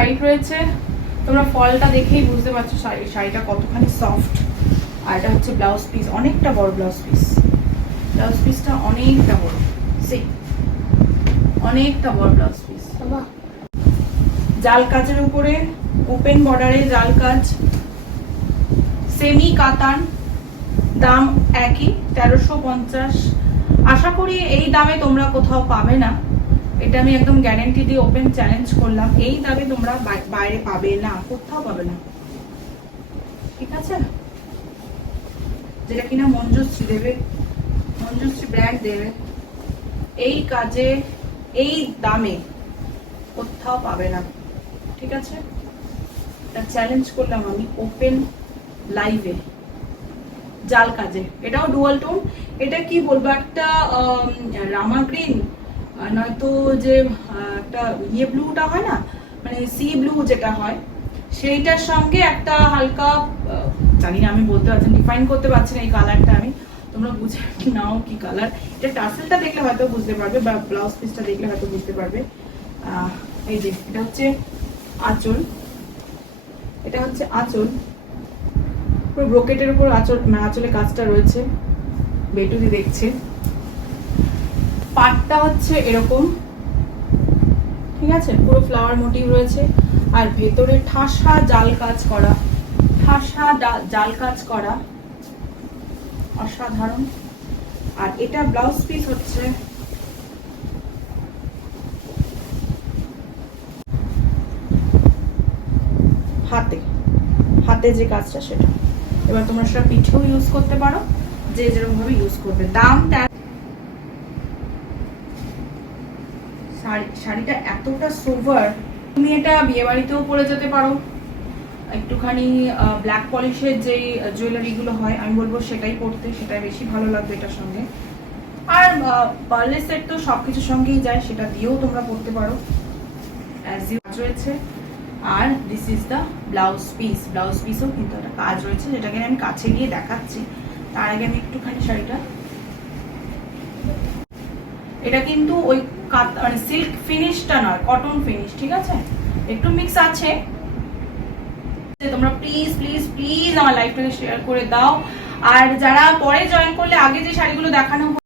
শাড়ি রয়েছে, তোমরা ফলটা দেখেই বুঝতে পারছো শাড়িটা কতখানি সফট। আর এটা হচ্ছে ব্লাউজ পিস, অনেকটা বড় ব্লাউজ পিস, ব্লাউজ পিসটা অনেকটা বড়, সেই অনেকটা বড় ব্লাউজ পিস। জাল কাজের উপরে ওপেন বর্ডারে জাল কাজ, সেমি কাতান, দাম একই 1350। আশা করি এই দামে তোমরা কোথাও পাবে না, এটা আমি একদম গ্যারান্টি দিয়ে ওপেন চ্যালেঞ্জ করলাম, এই দামে তোমরা বাইরে পাবে না, কোথাও পাবে না, ঠিক আছে? যেটা কিনা মঞ্জুশ্রী দেবে, মঞ্জুশ্রী ব্র্যান্ড দেবে, এই কাজে এই দামে কোথাও পাবে না, ঠিক আছে? এটা চ্যালেঞ্জ করলাম আমি ওপেন লাইভে, জাল কাজে। এটাও ডুয়াল টোন, এটা কি বলবো, একটা রামা গ্রিন, নয়তো যে একটা ইয়ে ব্লুটা হয় না, মানে সি ব্লু যেটা হয়, সেইটার সঙ্গে একটা হালকা জানি না, আমি বলতে পারছি, ডিফাইন করতে পারছি না এই কালারটা আমি, তোমরা বুঝে নাও কি কালার। এটা টাসেলটা দেখলে হয়তো বুঝতে পারবে, বা ব্লাউজ পিসটা দেখলে হয়তো বুঝতে পারবে। এই যে এটা হচ্ছে আঁচল, এটা হচ্ছে আঁচল, পুরো ব্রোকেটের উপর আঁচল, আঁচলে কাজটা রয়েছে, বেটুদি দেখছে। পাটটা হচ্ছে এরকম, ঠিক আছে, পুরো ফ্লাওয়ার মোটিভ রয়েছে, আর ভেতরে ঠাসা জাল কাজ করা, ঠাসা জাল কাজ করা, অসাধারণ। আর এটা ব্লাউজ পিস হচ্ছে হাতে, হাতে যে কাজটা সেটা। এবার তোমরা সেটা পিঠেও ইউজ করতে পারো, যে যেরকম ভাবে ইউজ করবে। দাম শাড়িটা এতটা সোভার, তুমি এটা বিয়ে বাড়িতেও পরে যেতে পারো, একটুখানি ব্ল্যাক পলিশের যে জুয়েলারি গুলো হয় আমি বলবো সেটাই পরতে, সেটাই বেশি ভালো লাগবে এটার সঙ্গে। আর পার্লের সেট তো সবকিছুর সঙ্গেই যায়, সেটা দিয়েও তোমরা পরতে পারো, অ্যাজ ইউ রয়েছে। আর this is the blouse piece, blouse পিসও কিন্তু একটা কাজ রয়েছে, যেটাকে আমি কাছে গিয়ে দেখাচ্ছি। তার আগে আমি একটুখানি শাড়িটা, এটা কিন্তু ওই মানে সিল্ক ফিনিশটা নয়, কটন ফিনিশ, ঠিক আছে, একটু মিক্স আছে। তোমরা প্লিজ প্লিজ প্লিজ আমার লাইভটাকে শেয়ার করে দাও। আর যারা পরে জয়েন করলে, আগে যে শাড়িগুলো দেখানো